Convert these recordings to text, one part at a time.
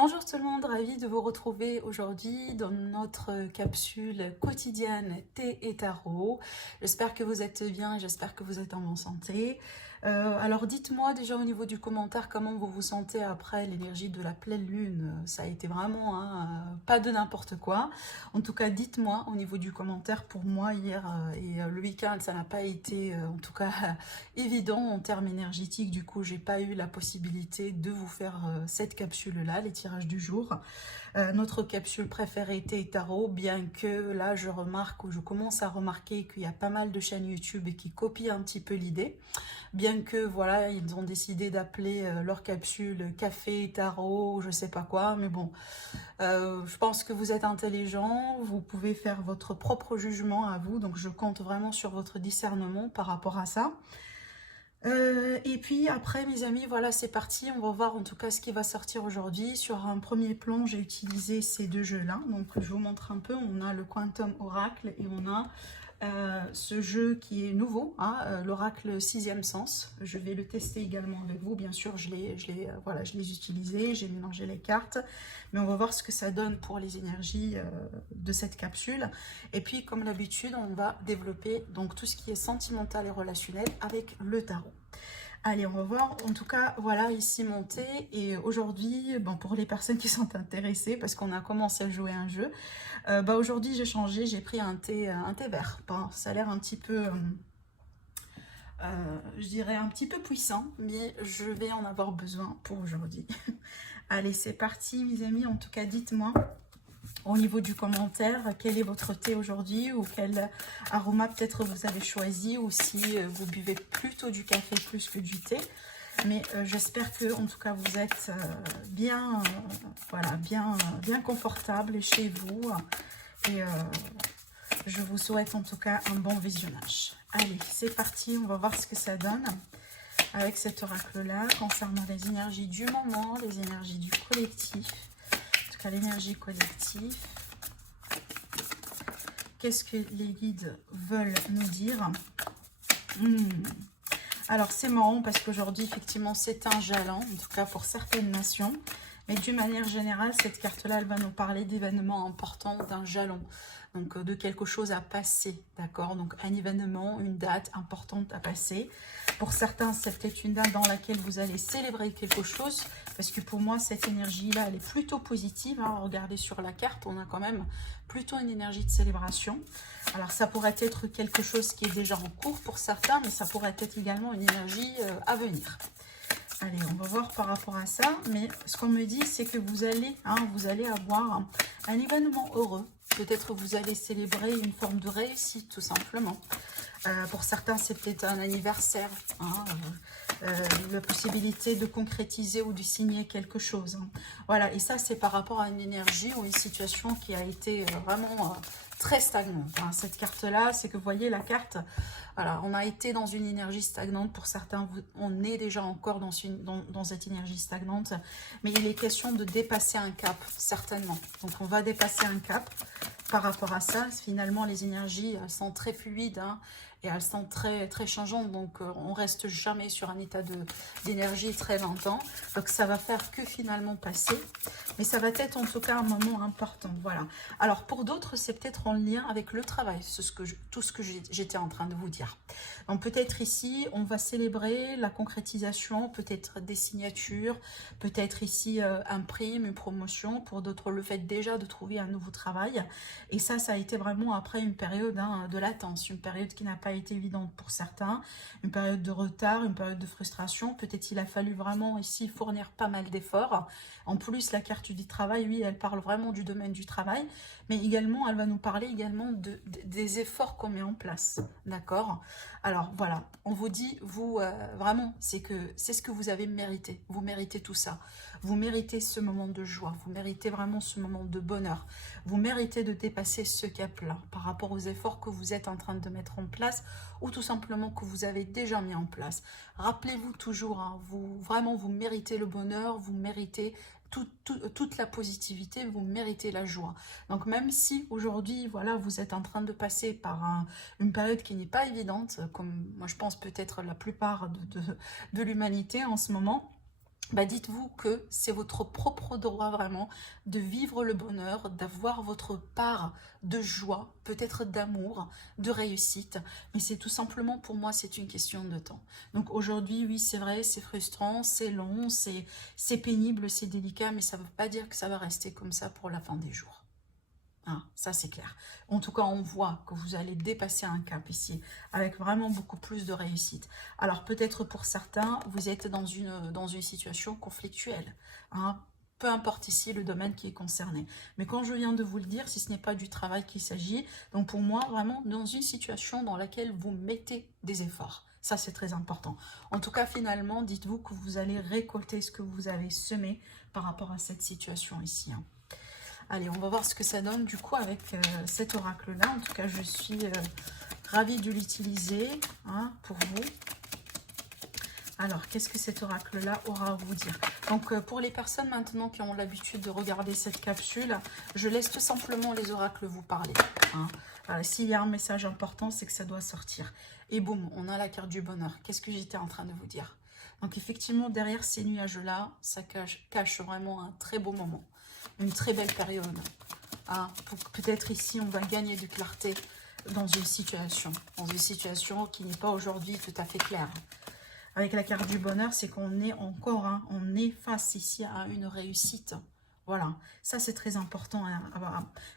Bonjour tout le monde, ravi de vous retrouver aujourd'hui dans notre capsule quotidienne thé et tarot. J'espère que vous êtes bien, j'espère que vous êtes en bonne santé. Alors dites-moi déjà au niveau du commentaire comment vous vous sentez après l'énergie de la pleine lune. Ça a été vraiment pas de n'importe quoi. En tout cas, dites-moi au niveau du commentaire. Pour moi, hier et le week-end, ça n'a pas été en tout cas évident en termes énergétiques. Du coup, j'ai pas eu la possibilité de vous faire cette capsule-là, les tirages du jour. Notre capsule préférée thé et tarot, bien que là, je remarque ou je commence à remarquer qu'il y a pas mal de chaînes YouTube qui copient un petit peu l'idée. Bien que voilà, ils ont décidé d'appeler leur capsule café, tarot, je sais pas quoi, mais bon, je pense que vous êtes intelligent, vous pouvez faire votre propre jugement à vous, donc je compte vraiment sur votre discernement par rapport à ça. Et puis après mes amis, voilà c'est parti, on va voir en tout cas ce qui va sortir aujourd'hui. Sur un premier plan, j'ai utilisé ces deux jeux là, donc je vous montre un peu. On a le Quantum Oracle et on a ce jeu qui est nouveau, hein, l'oracle sixième sens. Je vais le tester également avec vous, bien sûr je les utilisé, j'ai mélangé les cartes, mais on va voir ce que ça donne pour les énergies de cette capsule. Et puis comme d'habitude, on va développer donc tout ce qui est sentimental et relationnel avec le tarot. Allez, on va voir. En tout cas, voilà, ici monté. Et aujourd'hui, bon, pour les personnes qui sont intéressées, parce qu'on a commencé à jouer un jeu, aujourd'hui, j'ai changé. J'ai pris un thé vert. Bon, ça a l'air un petit peu, je dirais, un petit peu puissant, mais je vais en avoir besoin pour aujourd'hui. Allez, c'est parti, mes amis. En tout cas, dites-moi au niveau du commentaire, quel est votre thé aujourd'hui ou quel aroma peut-être vous avez choisi, ou si vous buvez plutôt du café plus que du thé. Mais j'espère que en tout cas vous êtes bien, voilà, bien confortable chez vous. Et je vous souhaite en tout cas un bon visionnage. Allez, c'est parti, on va voir ce que ça donne avec cet oracle-là concernant les énergies du moment, les énergies du collectif. L'énergie collective. Qu'est-ce que les guides veulent nous dire? Alors c'est marrant parce qu'aujourd'hui effectivement c'est un jalon, en tout cas pour certaines nations, mais d'une manière générale cette carte là elle va nous parler d'événements importants, d'un jalon, donc de quelque chose à passer, d'accord? Donc un événement, une date importante à passer. Pour certains c'est peut-être une date dans laquelle vous allez célébrer quelque chose, parce que pour moi cette énergie là elle est plutôt positive, hein. Regardez sur la carte, on a quand même plutôt une énergie de célébration. Alors ça pourrait être quelque chose qui est déjà en cours pour certains, mais ça pourrait être également une énergie à venir. Allez, on va voir par rapport à ça. Mais ce qu'on me dit, c'est que vous allez avoir un événement heureux. Peut-être vous allez célébrer une forme de réussite, tout simplement. Pour certains, c'est peut-être un anniversaire, hein, la possibilité de concrétiser ou de signer quelque chose, hein. Voilà, et ça, c'est par rapport à une énergie ou une situation qui a été vraiment très stagnante, hein. Cette carte-là, c'est que vous voyez la carte, voilà, on a été dans une énergie stagnante. Pour certains, on est déjà encore dans cette énergie stagnante, mais il est question de dépasser un cap, certainement. Donc, on va dépasser un cap par rapport à ça. Finalement, les énergies sont très fluides, hein, et elles sont très changeantes, donc on reste jamais sur un état d'énergie très longtemps. Donc ça va faire que finalement passer, mais ça va être en tout cas un moment important. Voilà. Alors pour d'autres, c'est peut-être en lien avec le travail, tout ce que j'étais en train de vous dire. Donc peut-être ici, on va célébrer la concrétisation, peut-être des signatures, peut-être ici un prime, une promotion. Pour d'autres, le fait déjà de trouver un nouveau travail. Et ça a été vraiment après une période, hein, de latence, une période qui n'a pas été évidente pour certains, une période de retard, une période de frustration. Peut-être il a fallu vraiment ici fournir pas mal d'efforts. En plus, la carte du travail, oui, elle parle vraiment du domaine du travail, mais également, elle va nous parler également des efforts qu'on met en place, d'accord? Alors voilà, on vous dit, vous, vraiment, c'est ce que vous avez mérité. Vous méritez tout ça. Vous méritez ce moment de joie. Vous méritez vraiment ce moment de bonheur. Vous méritez de dépasser ce cap-là par rapport aux efforts que vous êtes en train de mettre en place, ou tout simplement que vous avez déjà mis en place. Rappelez-vous toujours, hein, vraiment, vous méritez le bonheur, vous méritez toute la positivité, vous méritez la joie. Donc même si aujourd'hui, voilà, vous êtes en train de passer par une période qui n'est pas évidente, comme moi je pense peut-être la plupart de l'humanité en ce moment, bah dites-vous que c'est votre propre droit vraiment de vivre le bonheur, d'avoir votre part de joie, peut-être d'amour, de réussite. Mais c'est tout simplement, pour moi, c'est une question de temps. Donc aujourd'hui, oui, c'est vrai, c'est frustrant, c'est long, c'est pénible, c'est délicat, mais ça ne veut pas dire que ça va rester comme ça pour la fin des jours. Hein, ça c'est clair. En tout cas, on voit que vous allez dépasser un cap ici, avec vraiment beaucoup plus de réussite. Alors peut-être pour certains, vous êtes dans une situation conflictuelle. Hein, peu importe ici le domaine qui est concerné. Mais quand je viens de vous le dire, si ce n'est pas du travail qu'il s'agit, donc pour moi, vraiment dans une situation dans laquelle vous mettez des efforts. Ça, c'est très important. En tout cas, finalement, dites-vous que vous allez récolter ce que vous avez semé par rapport à cette situation ici. Hein. Allez, on va voir ce que ça donne du coup avec cet oracle-là. En tout cas, je suis ravie de l'utiliser hein, pour vous. Alors, qu'est-ce que cet oracle-là aura à vous dire? Donc, pour les personnes maintenant qui ont l'habitude de regarder cette capsule, je laisse tout simplement les oracles vous parler. Hein. S'il y a un message important, c'est que ça doit sortir. Et boum, on a la carte du bonheur. Qu'est-ce que j'étais en train de vous dire? Donc, effectivement, derrière ces nuages-là, ça cache vraiment un très beau moment. Une très belle période. Ah, peut-être ici, on va gagner de clarté dans une situation qui n'est pas aujourd'hui tout à fait claire. Avec la carte du bonheur, c'est qu'on est encore, hein, on est face ici à une réussite. Voilà, ça c'est très important.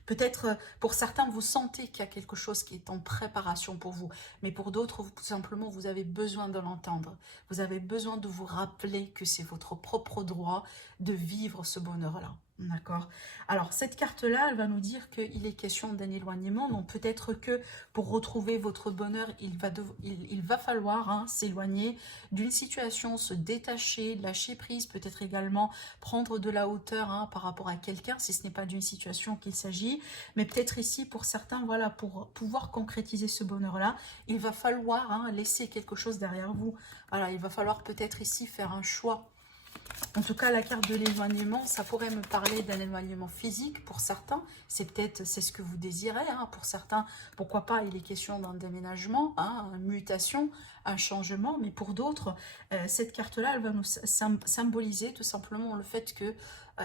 Peut-être pour certains, vous sentez qu'il y a quelque chose qui est en préparation pour vous. Mais pour d'autres, tout simplement, vous avez besoin de l'entendre. Vous avez besoin de vous rappeler que c'est votre propre droit de vivre ce bonheur-là. D'accord. Alors, cette carte-là, elle va nous dire qu'il est question d'un éloignement. Donc, peut-être que pour retrouver votre bonheur, il va falloir hein, s'éloigner d'une situation, se détacher, lâcher prise, peut-être également prendre de la hauteur hein, par rapport à quelqu'un, si ce n'est pas d'une situation qu'il s'agit. Mais peut-être ici, pour certains, voilà, pour pouvoir concrétiser ce bonheur-là, il va falloir hein, laisser quelque chose derrière vous. Voilà, il va falloir peut-être ici faire un choix. En tout cas, la carte de l'éloignement, ça pourrait me parler d'un éloignement physique pour certains. C'est ce que vous désirez. Hein. Pour certains, pourquoi pas, il est question d'un déménagement, hein, une mutation, un changement. Mais pour d'autres, cette carte-là, elle va nous symboliser tout simplement le fait que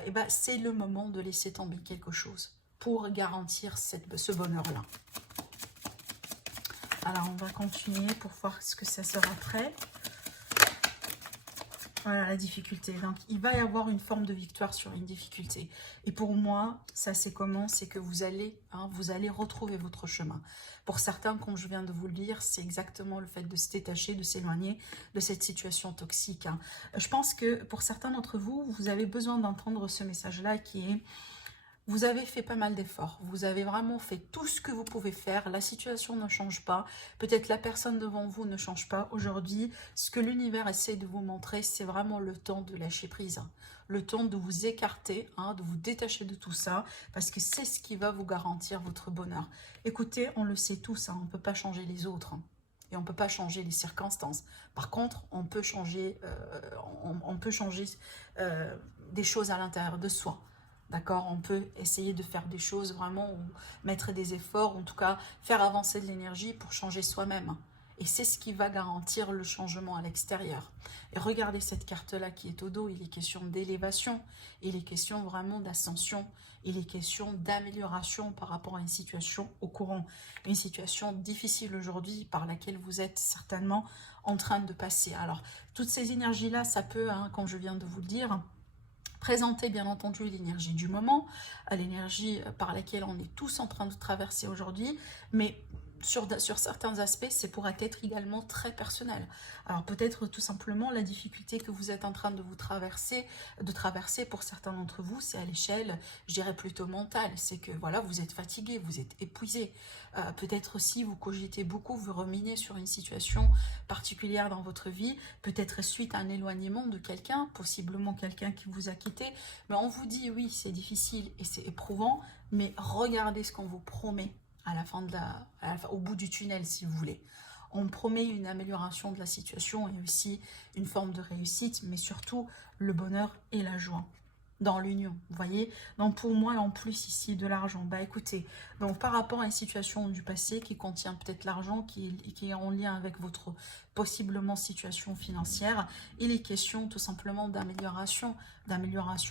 eh ben, c'est le moment de laisser tomber quelque chose pour garantir ce bonheur-là. Alors, on va continuer pour voir ce que ça sera après. Voilà la difficulté. Donc, il va y avoir une forme de victoire sur une difficulté. Et pour moi, ça c'est comment? C'est que vous allez retrouver votre chemin. Pour certains, comme je viens de vous le dire, c'est exactement le fait de se détacher, de s'éloigner de cette situation toxique. Hein. Je pense que pour certains d'entre vous, vous avez besoin d'entendre ce message-là qui est... Vous avez fait pas mal d'efforts, vous avez vraiment fait tout ce que vous pouvez faire, la situation ne change pas, peut-être la personne devant vous ne change pas. Aujourd'hui, ce que l'univers essaie de vous montrer, c'est vraiment le temps de lâcher prise, hein. Le temps de vous écarter, hein, de vous détacher de tout ça, parce que c'est ce qui va vous garantir votre bonheur. Écoutez, on le sait tous, hein, on ne peut pas changer les autres, hein, et on ne peut pas changer les circonstances. Par contre, on peut changer, des choses à l'intérieur de soi. D'accord, on peut essayer de faire des choses vraiment, ou mettre des efforts, en tout cas faire avancer de l'énergie pour changer soi-même. Et c'est ce qui va garantir le changement à l'extérieur. Et regardez cette carte-là qui est au dos, il est question d'élévation, il est question vraiment d'ascension, il est question d'amélioration par rapport à une situation au courant, une situation difficile aujourd'hui par laquelle vous êtes certainement en train de passer. Alors, toutes ces énergies-là, ça peut, hein, comme je viens de vous le dire, présenter bien entendu l'énergie du moment, l'énergie par laquelle on est tous en train de traverser aujourd'hui, mais sur certains aspects, c'est pourrait être également très personnel. Alors peut-être tout simplement la difficulté que vous êtes en train de traverser pour certains d'entre vous, c'est à l'échelle, je dirais plutôt mentale. C'est que voilà, vous êtes fatigué, vous êtes épuisé. Peut-être aussi vous cogitez beaucoup, vous ruminez sur une situation particulière dans votre vie, peut-être suite à un éloignement de quelqu'un, possiblement quelqu'un qui vous a quitté. Mais on vous dit oui, c'est difficile et c'est éprouvant, mais regardez ce qu'on vous promet à la fin au bout du tunnel, si vous voulez. On promet une amélioration de la situation et aussi une forme de réussite, mais surtout le bonheur et la joie dans l'union, vous voyez. Donc pour moi, en plus ici, de l'argent. Bah écoutez, donc par rapport à une situation du passé qui contient peut-être l'argent, qui est en lien avec votre possiblement situation financière. Il est question tout simplement d'amélioration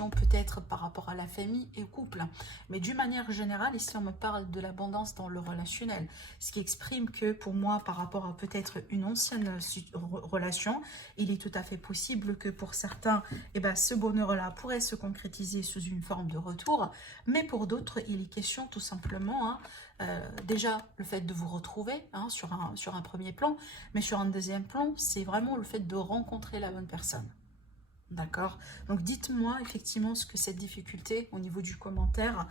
peut-être par rapport à la famille et au couple. Mais d'une manière générale, ici on me parle de l'abondance dans le relationnel, ce qui exprime que pour moi, par rapport à peut-être une ancienne relation, il est tout à fait possible que pour certains, eh ben, ce bonheur-là pourrait se concrétiser sous une forme de retour, mais pour d'autres, il est question tout simplement, hein, déjà le fait de vous retrouver, hein, sur un premier plan, mais sur un deuxième plan, c'est vraiment le fait de rencontrer la bonne personne. D'accord? Donc dites-moi effectivement ce que cette difficulté au niveau du commentaire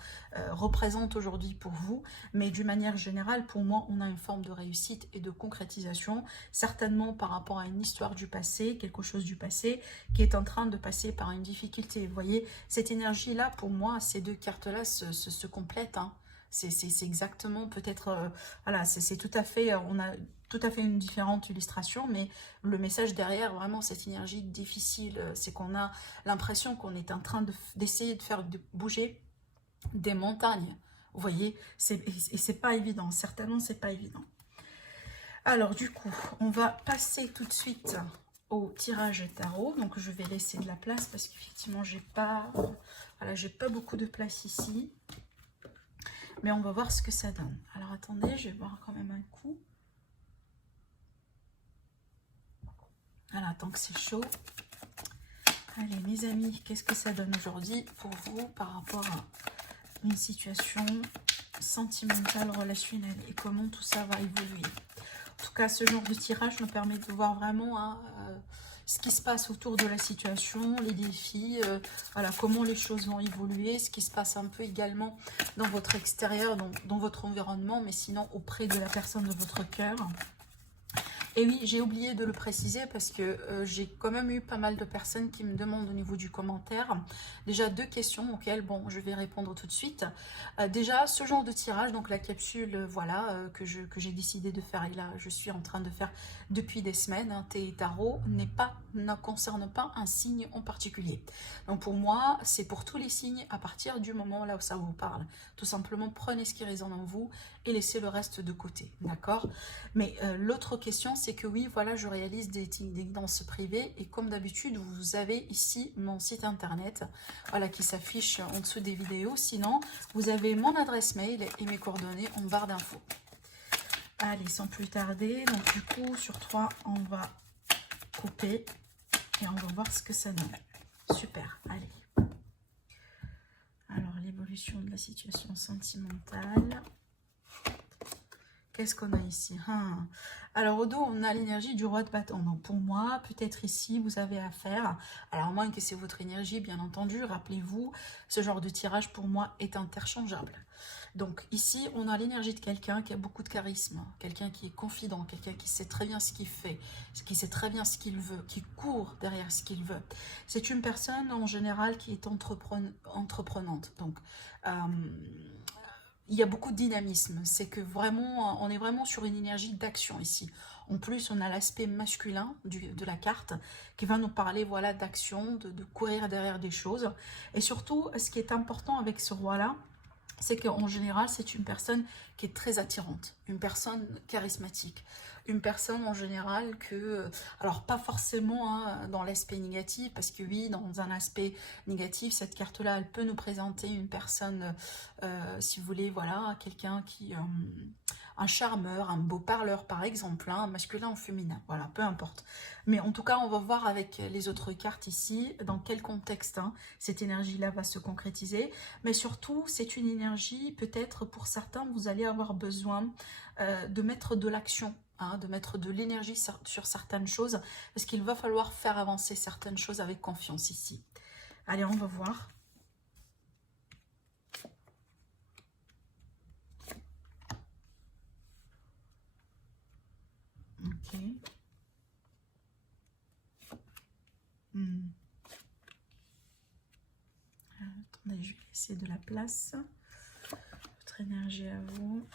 représente aujourd'hui pour vous, mais d'une manière générale, pour moi, on a une forme de réussite et de concrétisation, certainement par rapport à une histoire du passé, quelque chose du passé qui est en train de passer par une difficulté. Vous voyez, cette énergie-là, pour moi, ces deux cartes-là se complètent, hein. C'est exactement peut-être, voilà, c'est tout à fait, on a tout à fait une différente illustration, mais le message derrière, vraiment, cette énergie difficile, c'est qu'on a l'impression qu'on est en train d'essayer de faire bouger des montagnes. Vous voyez, et c'est pas évident, certainement, c'est pas évident. Alors, du coup, on va passer tout de suite au tirage tarot. Donc, je vais laisser de la place parce qu'effectivement, voilà, j'ai pas beaucoup de place ici. Mais on va voir ce que ça donne. Alors attendez, je vais boire quand même un coup. Voilà, tant que c'est chaud. Allez mes amis, qu'est-ce que ça donne aujourd'hui pour vous par rapport à une situation sentimentale, relationnelle et comment tout ça va évoluer. En tout cas, ce genre de tirage nous permet de voir vraiment, hein, ce qui se passe autour de la situation, les défis, voilà, comment les choses vont évoluer, ce qui se passe un peu également dans votre extérieur, dans votre environnement, mais sinon auprès de la personne de votre cœur. Et oui, j'ai oublié de le préciser parce que j'ai quand même eu pas mal de personnes qui me demandent au niveau du commentaire. Déjà 2 questions auxquelles, bon, je vais répondre tout de suite. Déjà, ce genre de tirage, donc la capsule, voilà, que j'ai décidé de faire, et là, je suis en train de faire depuis des semaines, hein, thé et tarot, ne concerne pas un signe en particulier. Donc pour moi, c'est pour tous les signes à partir du moment là où ça vous parle. Tout simplement, prenez ce qui résonne en vous et laissez le reste de côté, d'accord? Mais l'autre question, c'est que oui, voilà, je réalise des guidances privées et comme d'habitude, vous avez ici mon site internet, voilà, qui s'affiche en dessous des vidéos. Sinon, vous avez mon adresse mail et mes coordonnées en barre d'infos. Allez, sans plus tarder, donc du coup, sur 3, on va couper et on va voir ce que ça donne. Super, allez. Alors, l'évolution de la situation sentimentale. Qu'est-ce qu'on a ici? Alors, au dos, on a l'énergie du roi de bâton. Donc, pour moi, peut-être ici, vous avez affaire. Alors, à moins que c'est votre énergie, bien entendu. Rappelez-vous, ce genre de tirage, pour moi, est interchangeable. Donc, ici, on a l'énergie de quelqu'un qui a beaucoup de charisme. Quelqu'un qui est confident, quelqu'un qui sait très bien ce qu'il fait, qui sait très bien ce qu'il veut, qui court derrière ce qu'il veut. C'est une personne, en général, qui est entreprenante. Donc, il y a beaucoup de dynamisme, c'est que vraiment, on est vraiment sur une énergie d'action ici. En plus, on a l'aspect masculin de la carte qui va nous parler, voilà, d'action, de courir derrière des choses. Et surtout, ce qui est important avec ce roi-là, c'est qu'en général, c'est une personne qui est très attirante, une personne charismatique, une personne en général que, alors pas forcément, hein, dans l'aspect négatif, parce que oui, dans un aspect négatif, cette carte-là, elle peut nous présenter une personne, si vous voulez, voilà, quelqu'un qui, un charmeur, un beau parleur par exemple, hein, masculin ou féminin, voilà, peu importe. Mais en tout cas, on va voir avec les autres cartes ici, dans quel contexte, hein, cette énergie-là va se concrétiser. Mais surtout, c'est une énergie, peut-être pour certains, vous allez avoir besoin de mettre de l'action, hein, de mettre de l'énergie sur certaines choses, parce qu'il va falloir faire avancer certaines choses avec confiance ici. Allez, on va voir. Ok. Attendez, je vais laisser de la place. Votre énergie à vous.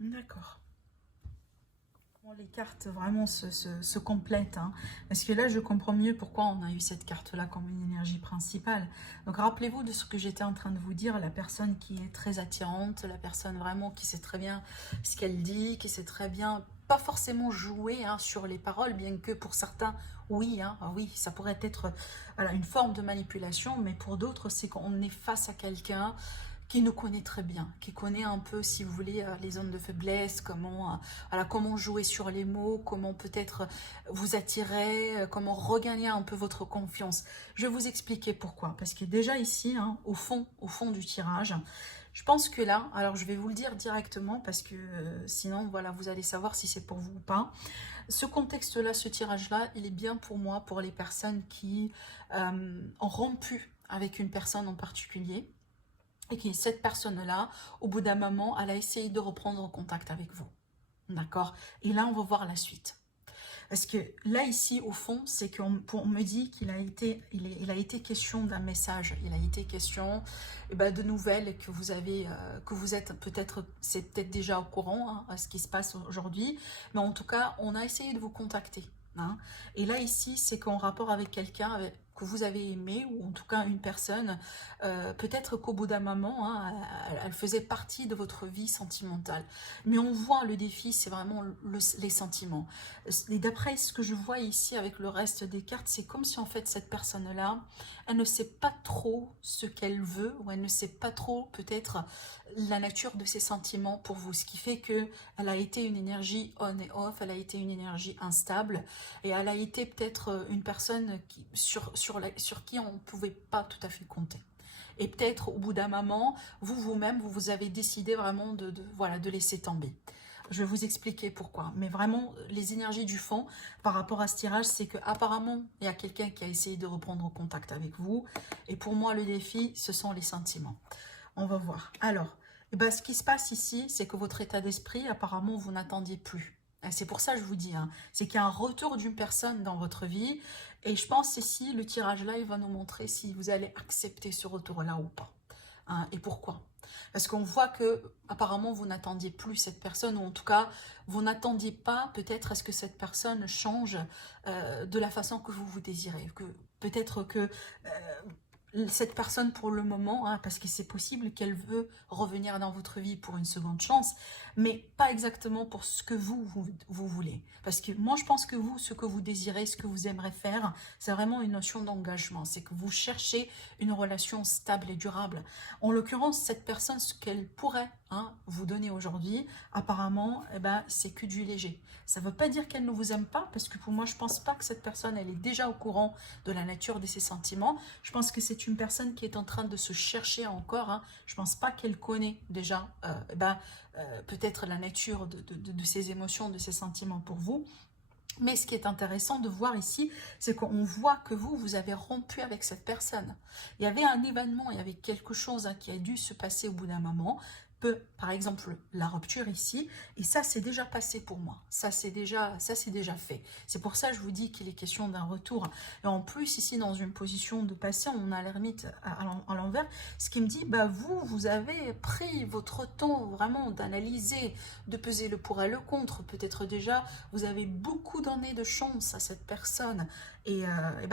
D'accord. Les cartes vraiment se complètent, hein, parce que là je comprends mieux pourquoi on a eu cette carte là comme une énergie principale. Donc rappelez-vous de ce que j'étais en train de vous dire, la personne qui est très attirante, la personne vraiment qui sait très bien ce qu'elle dit, qui sait très bien, pas forcément jouer, hein, sur les paroles, bien que pour certains oui, hein, oui, ça pourrait être voilà, une forme de manipulation, mais pour d'autres c'est qu'on est face à quelqu'un qui nous connaît très bien, qui connaît un peu, si vous voulez, les zones de faiblesse, comment, voilà, comment jouer sur les mots, comment peut-être vous attirer, comment regagner un peu votre confiance. Je vais vous expliquer pourquoi. Parce que déjà ici, hein, au fond du tirage, je pense que là, alors je vais vous le dire directement parce que sinon, voilà, vous allez savoir si c'est pour vous ou pas. Ce contexte-là, ce tirage-là, il est bien pour moi, pour les personnes qui ont rompu avec une personne en particulier. Et que cette personne-là, au bout d'un moment, elle a essayé de reprendre contact avec vous. D'accord? Et là, on va voir la suite. Parce que là, ici, au fond, c'est qu'on me dit qu'il a été, il a été question d'un message. Il a été question de nouvelles que vous avez, que vous êtes peut-être, c'est peut-être déjà au courant, hein, à ce qui se passe aujourd'hui. Mais en tout cas, on a essayé de vous contacter. Hein. Et là, ici, c'est qu'en rapport avec quelqu'un que vous avez aimé, ou en tout cas une personne, peut-être qu'au bout d'un moment, hein, elle faisait partie de votre vie sentimentale. Mais on voit le défi, c'est vraiment les sentiments. Et d'après ce que je vois ici avec le reste des cartes, c'est comme si en fait cette personne-là, elle ne sait pas trop ce qu'elle veut, ou elle ne sait pas trop peut-être la nature de ses sentiments pour vous, ce qui fait que elle a été une énergie on et off, elle a été une énergie instable, et elle a été peut-être une personne sur qui on ne pouvait pas tout à fait compter. Et peut-être au bout d'un moment, vous-même, vous avez décidé vraiment voilà, de laisser tomber. Je vais vous expliquer pourquoi. Mais vraiment, les énergies du fond par rapport à ce tirage, c'est qu'apparemment, il y a quelqu'un qui a essayé de reprendre contact avec vous. Et pour moi, le défi, ce sont les sentiments. On va voir. Alors, ce qui se passe ici, c'est que votre état d'esprit, apparemment, vous n'attendiez plus. C'est pour ça que je vous dis, hein, c'est qu'il y a un retour d'une personne dans votre vie. Et je pense ici, le tirage là, il va nous montrer si vous allez accepter ce retour-là ou pas. Hein, et pourquoi? Parce qu'on voit que apparemment vous n'attendiez plus cette personne, ou en tout cas, vous n'attendiez pas peut-être à ce que cette personne change de la façon que vous vous désirez. Peut-être que cette personne pour le moment, hein, parce que c'est possible qu'elle veut revenir dans votre vie pour une seconde chance, mais pas exactement pour ce que vous voulez. Parce que moi, je pense que vous, ce que vous désirez, ce que vous aimeriez faire, c'est vraiment une notion d'engagement. C'est que vous cherchez une relation stable et durable. En l'occurrence, cette personne, ce qu'elle pourrait vous donner aujourd'hui, apparemment, c'est que du léger. Ça ne veut pas dire qu'elle ne vous aime pas, parce que pour moi, je ne pense pas que cette personne, elle est déjà au courant de la nature de ses sentiments. Je pense que c'est une personne qui est en train de se chercher encore. Hein. Je ne pense pas qu'elle connaît déjà peut-être la nature de ses émotions, de ses sentiments pour vous. Mais ce qui est intéressant de voir ici, c'est qu'on voit que vous avez rompu avec cette personne. Il y avait un événement, il y avait quelque chose qui a dû se passer au bout d'un moment. Par exemple, la rupture ici, et ça c'est déjà passé pour moi, ça c'est déjà fait. C'est pour ça que je vous dis qu'il est question d'un retour. Et en plus ici dans une position de passé, on a l'ermite à l'envers, ce qui me dit, vous avez pris votre temps vraiment d'analyser, de peser le pour et le contre, peut-être déjà vous avez beaucoup donné de chance à cette personne, et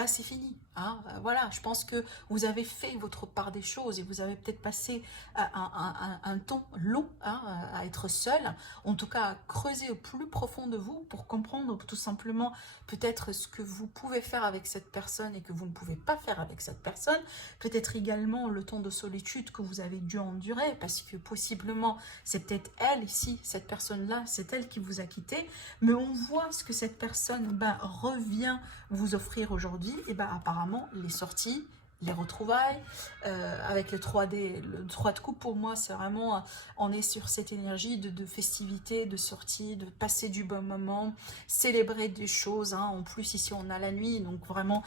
c'est fini. Hein. Voilà, je pense que vous avez fait votre part des choses, et vous avez peut-être passé un temps long à être seul, en tout cas à creuser au plus profond de vous pour comprendre tout simplement peut-être ce que vous pouvez faire avec cette personne et que vous ne pouvez pas faire avec cette personne, peut-être également le temps de solitude que vous avez dû endurer, parce que possiblement c'est peut-être elle ici, cette personne-là, c'est elle qui vous a quitté, mais on voit ce que cette personne revient vous offrir aujourd'hui, et apparemment les sorties, les retrouvailles, avec le 3D, le 3 de coupe pour moi c'est vraiment, on est sur cette énergie de festivité, de sortie, de passer du bon moment, célébrer des choses, hein. En plus ici on a la nuit, donc vraiment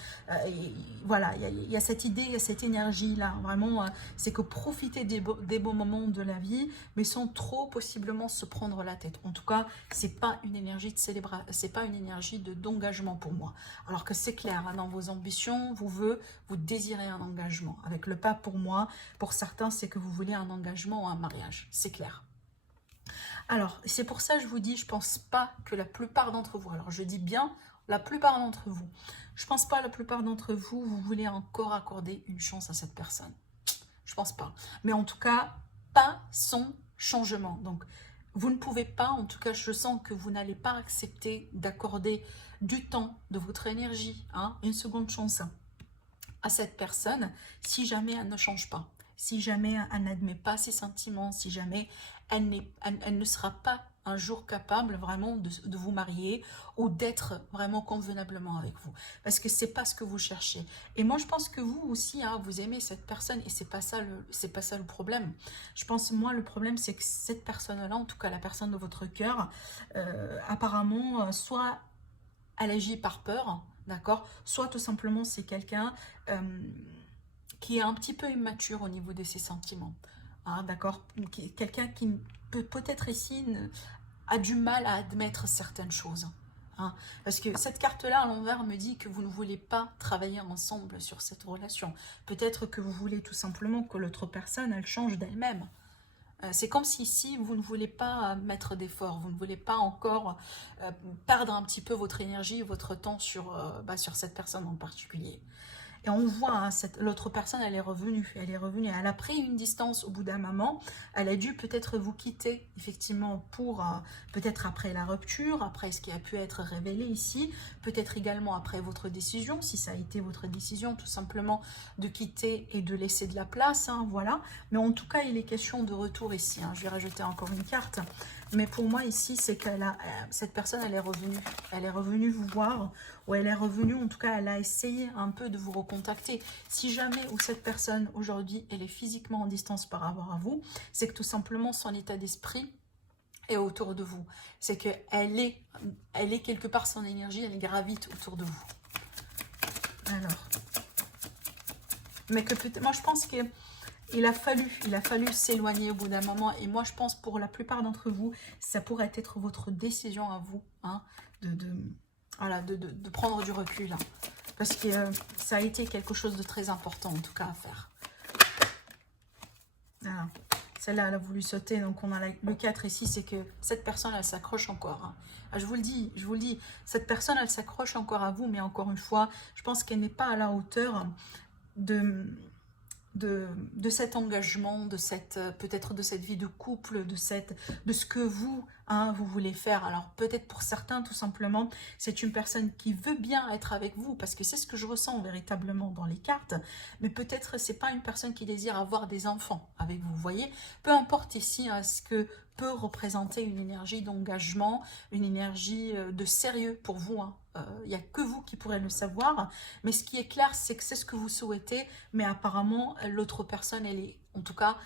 voilà, il y a cette idée, il y a cette énergie là, vraiment c'est que profiter des beaux moments de la vie, mais sans trop possiblement se prendre la tête. En tout cas, c'est pas une énergie de célébration, c'est pas une énergie d'engagement pour moi, alors que c'est clair, hein, dans vos ambitions, vous désirez un engagement. Avec le pas pour moi, pour certains, c'est que vous voulez un engagement ou un mariage. C'est clair. Alors, c'est pour ça que je vous dis, je pense pas que la plupart d'entre vous, alors je dis bien la plupart d'entre vous, je pense pas la plupart d'entre vous, vous voulez encore accorder une chance à cette personne. Je pense pas. Mais en tout cas, pas son changement. Donc, vous ne pouvez pas, en tout cas, je sens que vous n'allez pas accepter d'accorder du temps, de votre énergie, hein, une seconde chance à cette personne si jamais elle ne change pas, si jamais elle n'admet pas ses sentiments, si jamais elle ne sera pas un jour capable vraiment de vous marier ou d'être vraiment convenablement avec vous. Parce que c'est pas ce que vous cherchez. Et moi, je pense que vous aussi, hein, vous aimez cette personne et c'est pas ça le problème. Je pense, moi, le problème, c'est que cette personne-là, en tout cas la personne de votre cœur, apparemment, soit elle agit par peur, d'accord? Soit tout simplement c'est quelqu'un euh, qui est un petit peu immature au niveau de ses sentiments, hein, d'accord? Quelqu'un qui peut-être ici a du mal à admettre certaines choses. Hein, parce que cette carte-là à l'envers me dit que vous ne voulez pas travailler ensemble sur cette relation. Peut-être que vous voulez tout simplement que l'autre personne, elle change d'elle-même. C'est comme si ici, vous ne voulez pas mettre d'efforts, vous ne voulez pas encore perdre un petit peu votre énergie, votre temps sur cette personne en particulier. Et on voit, hein, l'autre personne, elle est revenue, elle a pris une distance au bout d'un moment, elle a dû peut-être vous quitter, effectivement, pour, peut-être après la rupture, après ce qui a pu être révélé ici, peut-être également après votre décision, si ça a été votre décision, tout simplement, de quitter et de laisser de la place, hein, voilà. Mais en tout cas, il est question de retour ici, hein. Je vais rajouter encore une carte. Mais pour moi, ici, c'est cette personne, elle est revenue vous voir, ou elle est revenue, en tout cas, elle a essayé un peu de vous recontacter. Si jamais, ou cette personne, aujourd'hui, elle est physiquement en distance par rapport à vous, c'est que tout simplement, son état d'esprit est autour de vous. C'est qu'elle est quelque part, son énergie, elle gravite autour de vous. Alors, mais que peut-être, moi, je pense que il a fallu s'éloigner au bout d'un moment. Et moi, je pense pour la plupart d'entre vous, ça pourrait être votre décision à vous, hein, voilà, de prendre du recul. Hein, parce que ça a été quelque chose de très important, en tout cas, à faire. Voilà. Celle-là, elle a voulu sauter. Donc, on a le 4 ici, c'est que cette personne, elle s'accroche encore. Hein. Ah, je vous le dis, cette personne, elle s'accroche encore à vous. Mais encore une fois, je pense qu'elle n'est pas à la hauteur de cet engagement, peut-être de cette vie de couple, de ce que vous, hein, vous voulez faire. Alors peut-être pour certains, tout simplement, c'est une personne qui veut bien être avec vous, parce que c'est ce que je ressens véritablement dans les cartes, mais peut-être c'est pas une personne qui désire avoir des enfants avec vous, vous voyez. Peu importe ici hein, ce que peut représenter une énergie d'engagement, une énergie de sérieux pour vous, hein. Il n'y a que vous qui pourrez le savoir, mais ce qui est clair, c'est que c'est ce que vous souhaitez, mais apparemment, l'autre personne, elle est, en tout cas,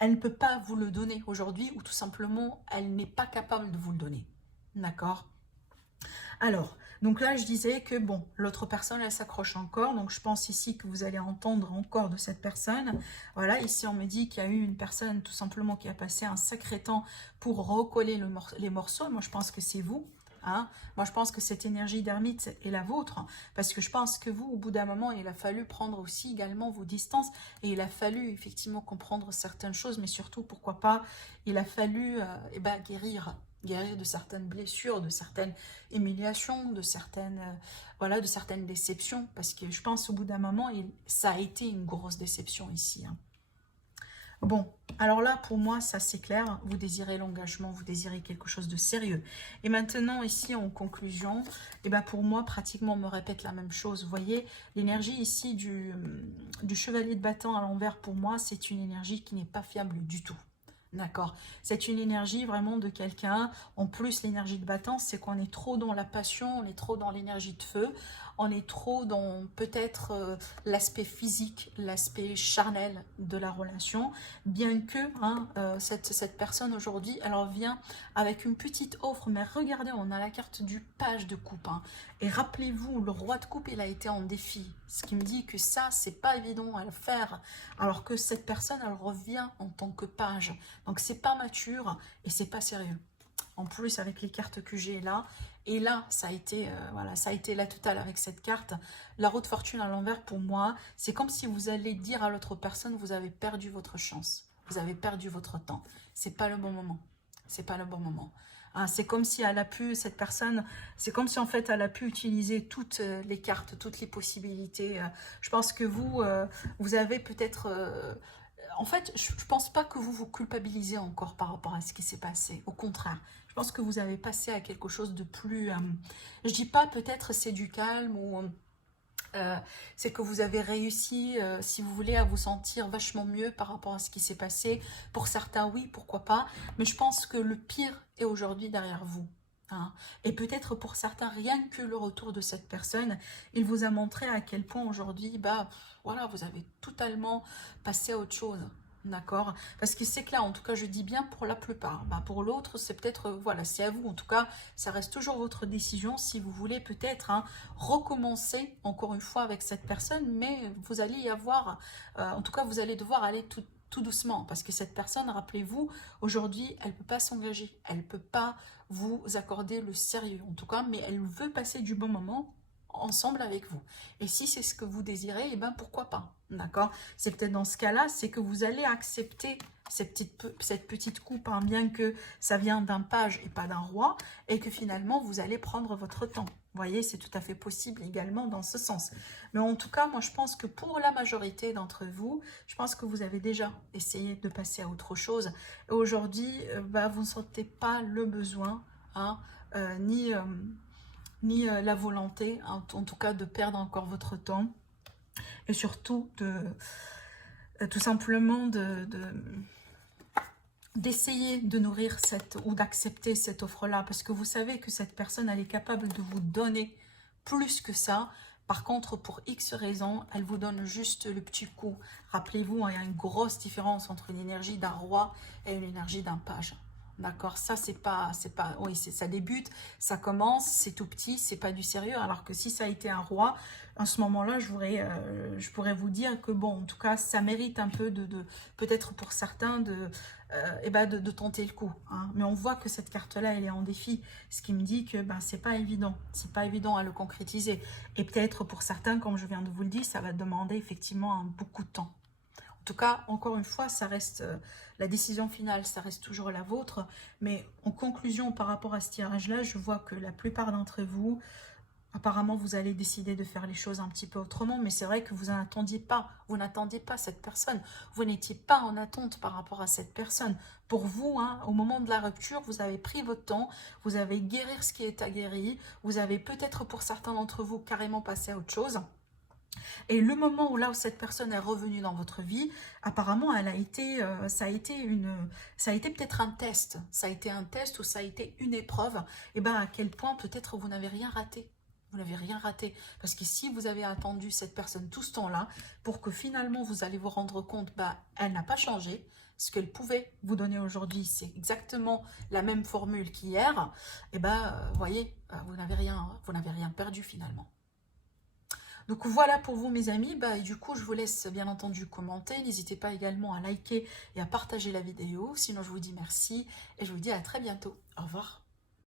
elle ne peut pas vous le donner aujourd'hui, ou tout simplement, elle n'est pas capable de vous le donner. D'accord? Alors, donc là, je disais que, bon, l'autre personne, elle s'accroche encore, donc je pense ici que vous allez entendre encore de cette personne. Voilà, ici, on me dit qu'il y a eu une personne, tout simplement, qui a passé un sacré temps pour recoller les morceaux. Moi, je pense que c'est vous. Hein. Moi, je pense que cette énergie d'ermite est la vôtre, parce que je pense que vous, au bout d'un moment, il a fallu prendre aussi également vos distances, et il a fallu effectivement comprendre certaines choses, mais surtout, pourquoi pas, il a fallu guérir de certaines blessures, de certaines humiliations, voilà, de certaines déceptions, parce que je pense au bout d'un moment, ça a été une grosse déception ici. Hein. Bon, alors là, pour moi, ça c'est clair, vous désirez l'engagement, vous désirez quelque chose de sérieux. Et maintenant, ici, en conclusion, pour moi, pratiquement, on me répète la même chose. Vous voyez, l'énergie ici du chevalier de bâton à l'envers, pour moi, c'est une énergie qui n'est pas fiable du tout. D'accord. C'est une énergie vraiment de quelqu'un. En plus, l'énergie de bâton, c'est qu'on est trop dans la passion, on est trop dans l'énergie de feu, on est trop dans peut-être l'aspect physique, l'aspect charnel de la relation. Bien que hein, cette personne aujourd'hui, elle revient avec une petite offre. Mais regardez, on a la carte du page de coupe. Hein. Et rappelez-vous, le roi de coupe, il a été en défi. Ce qui me dit que ça, c'est pas évident à le faire. Alors que cette personne, elle revient en tant que page. Donc c'est pas mature et c'est pas sérieux. En plus avec les cartes que j'ai là, et là ça a été voilà, ça a été la totale avec cette carte. La roue de fortune à l'envers pour moi, c'est comme si vous allez dire à l'autre personne vous avez perdu votre chance. Vous avez perdu votre temps. C'est pas le bon moment. C'est pas le bon moment. Hein, c'est comme si elle a pu, cette personne, c'est comme si en fait elle a pu utiliser toutes les cartes, toutes les possibilités. Je pense que vous avez peut-être... en fait, je ne pense pas que vous vous culpabilisez encore par rapport à ce qui s'est passé. Au contraire, je pense que vous avez passé à quelque chose de plus... je dis pas peut-être c'est du calme ou... c'est que vous avez réussi, si vous voulez, à vous sentir vachement mieux par rapport à ce qui s'est passé. Pour certains, oui, pourquoi pas. Mais je pense que le pire est aujourd'hui derrière vous. Hein. Et peut-être pour certains, rien que le retour de cette personne, il vous a montré à quel point aujourd'hui, bah, voilà, vous avez totalement passé à autre chose. D'accord? Parce que c'est clair, en tout cas, je dis bien pour la plupart. Bah, pour l'autre, c'est peut-être, voilà, c'est à vous. En tout cas, ça reste toujours votre décision si vous voulez peut-être hein, recommencer encore une fois avec cette personne, mais vous allez y avoir, en tout cas, vous allez devoir aller tout doucement parce que cette personne, rappelez-vous, aujourd'hui, elle ne peut pas s'engager, elle ne peut pas vous accorder le sérieux, en tout cas, mais elle veut passer du bon moment ensemble avec vous. Et si c'est ce que vous désirez, et ben pourquoi pas, d'accord? C'est peut-être dans ce cas-là, c'est que vous allez accepter cette petite coupe, hein, bien que ça vient d'un page et pas d'un roi, et que finalement, vous allez prendre votre temps. Vous voyez, c'est tout à fait possible également dans ce sens. Mais en tout cas, moi, je pense que pour la majorité d'entre vous, je pense que vous avez déjà essayé de passer à autre chose. Et aujourd'hui, bah, vous ne sentez pas le besoin, hein, ni la volonté, en tout cas, de perdre encore votre temps. Et surtout, tout simplement d'essayer de nourrir ou d'accepter cette offre-là. Parce que vous savez que cette personne, elle est capable de vous donner plus que ça. Par contre, pour X raisons, elle vous donne juste le petit coup. Rappelez-vous, il y a une grosse différence entre l'énergie d'un roi et une énergie d'un page. D'accord, ça oui, ça débute, ça commence, c'est tout petit, c'est pas du sérieux. Alors que si ça a été un roi, à ce moment-là, je pourrais vous dire que bon, en tout cas, ça mérite un peu peut-être pour certains de tenter le coup. Hein. Mais on voit que cette carte-là, elle est en défi, ce qui me dit que ben c'est pas évident à le concrétiser. Et peut-être pour certains, comme je viens de vous le dire, ça va demander effectivement beaucoup de temps. En tout cas, encore une fois, ça reste la décision finale, ça reste toujours la vôtre. Mais en conclusion, par rapport à ce tirage-là, je vois que la plupart d'entre vous, apparemment, vous allez décider de faire les choses un petit peu autrement. Mais c'est vrai que vous n'attendiez pas cette personne. Vous n'étiez pas en attente par rapport à cette personne. Pour vous, hein, au moment de la rupture, vous avez pris votre temps, vous avez guéri ce qui est à guérir, vous avez peut-être pour certains d'entre vous carrément passé à autre chose. Et le moment où cette personne est revenue dans votre vie, apparemment, ça a été peut-être un test. Ça a été un test ou ça a été une épreuve. Et bien, à quel point peut-être vous n'avez rien raté. Vous n'avez rien raté. Parce que si vous avez attendu cette personne tout ce temps-là, pour que finalement vous allez vous rendre compte, elle n'a pas changé. Ce qu'elle pouvait vous donner aujourd'hui, c'est exactement la même formule qu'hier. Et vous voyez, vous n'avez rien perdu finalement. Donc voilà pour vous mes amis, et du coup je vous laisse bien entendu commenter, n'hésitez pas également à liker et à partager la vidéo, sinon je vous dis merci et je vous dis à très bientôt, au revoir.